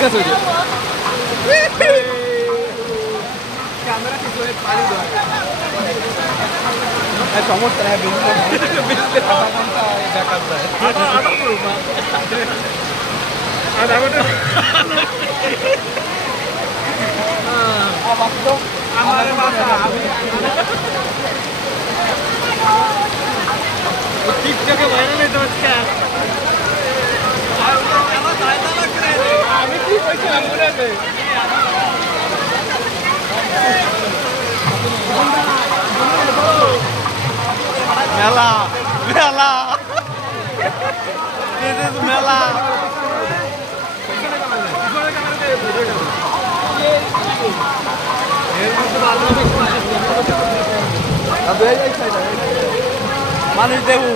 বিকাশ হয়ে যায় ক্যামেরা ঠিক করে পানি দেওয়া সমস্যা হ্যাঁ আধা ঘন্টা ব্যাকআপ দেয় আধা ঘন্টা আমার বাসা আমি টিকটকে ভাইরাল হইতে হচ্ছে আমি কি কইছিলাম মনে আছে মেলা মেলা মেলা মানুষ দেবো